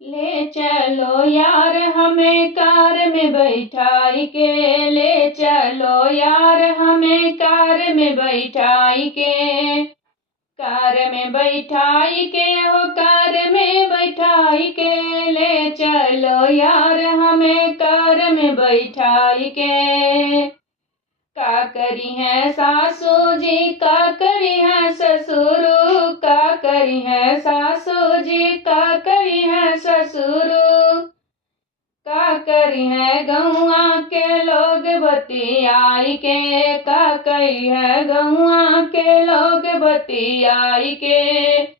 ले चलो यार हमें कार में बैठाई के, ले चलो यार हमें कार में बैठाई के, कार में बैठाई के हो कार में बैठाई के, ले चलो यार हमें कार में बैठाई के। का करी है सासू जी का करी है ससुर, का करी है सासू जी का करी है ससुर, का करी है गौआ के लोग बतियाई के, का करी है गौआ के लोग बतियाई के।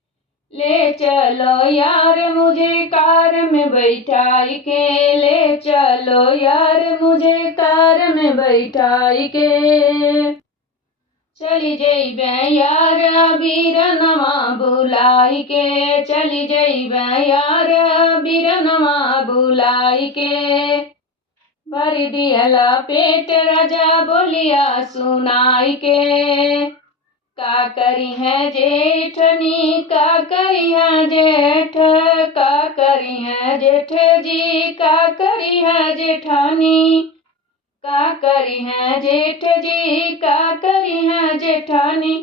ले चलो यार मुझे कार में बैठाई के, ले चलो यार मुझे कार में बैठाई के। चली जइबे यार बीरनवा बुलाई के, चली जइबे यार बीरनवा बुलाई के। भर दियला पेट राजा बोलिया सुनाई के, का करी है जेठनी का करी है जेठ, का करी है जेठ जी का करी है जेठानी, का करी है जेठ जी का करी है जेठानी,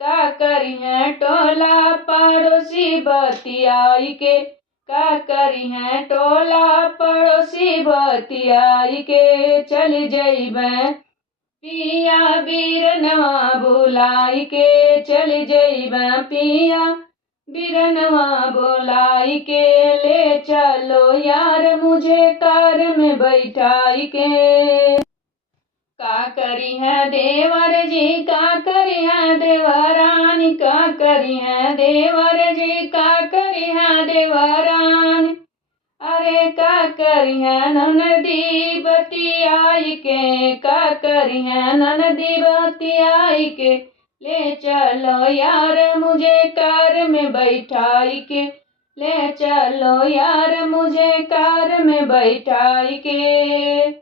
का करी है टोला पड़ोसी बतियाई के, का करी है टोला पड़ोसी बतियाई के। चल जइबे पिया बीरनवा बुलाई के, चल जइबे पिया बीरनवा बुलाई के। ले चलो यार मुझे कार में बैठाई के, का करी है देवर जी का करी है देवरानी, का करी है देवर जी का करी है देवरानी। अरे का करी है ननदी बतियाई के, का करी है ननदी बतियाई के। ले चलो यार मुझे कार में बैठाई के, ले चलो यार मुझे कार में बैठाई के।